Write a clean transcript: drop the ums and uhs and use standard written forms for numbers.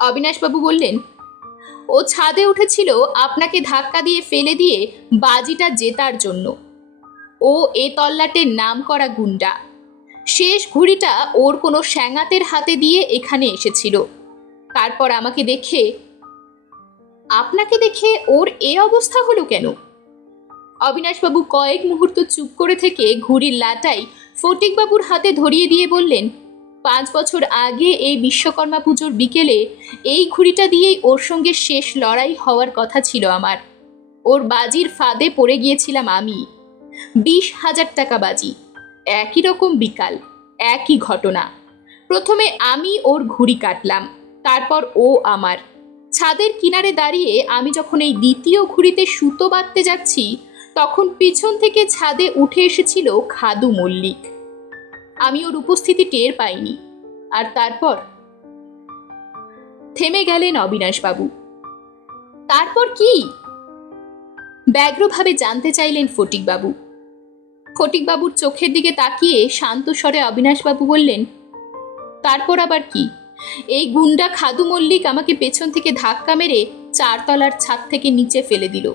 অবিনাশবাবু বললেন, ও ছাদে উঠেছিল আপনাকে ধাক্কা দিয়ে ফেলে দিয়ে বাজিটা জেতার জন্য। ও এ তল্লাটের নাম করা গুন্ডা। শেষ ঘুড়িটা ওর কোনো স্যাঙাতের হাতে দিয়ে এখানে এসেছিল। তারপর আপনাকে দেখে ওর এ অবস্থা হলো কেন? অবিনাশবাবু কয়েক মুহূর্ত চুপ করে থেকে ঘুড়ির লাটাই ফটিকবাবুর হাতে ধরিয়ে দিয়ে বললেন, 5 বছর আগে এই বিশ্বকর্মা পুজোর বিকেলে এই ঘুড়িটা দিয়েই ওর সঙ্গে শেষ লড়াই হওয়ার কথা ছিল আমার। ওর বাজির ফাঁদে পড়ে গিয়েছিলাম আমি। 20,000 টাকা বাজি, একই রকম বিকাল, একই ঘটনা। প্রথমে আমি ওর ঘুড়ি কাটলাম, তারপর ও আমার। ছাদের কিনারে দাঁড়িয়ে আমি যখন এই দ্বিতীয় ঘুড়িতে সুতো বাঁধতে যাচ্ছি, তখন পিছন থেকে ছাদে উঠে এসেছিল খাদু মল্লিক। আমি ওর উপস্থিতি টের পাইনি। আর তারপর থেমে গেলেন অবিনাশবাবু। তারপর কি? ব্যগ্রভাবে জানতে চাইলেন ফটিকবাবু। ফটিকবাবুর চোখের দিকে তাকিয়ে শান্ত স্বরে অবিনাশবাবু বললেন, তারপর আবার কি? এই গুন্ডা খাদু মল্লিক আমাকে পেছন থেকে ধাক্কা মেরে 4 তলার ছাদ থেকে নিচে ফেলে দিল।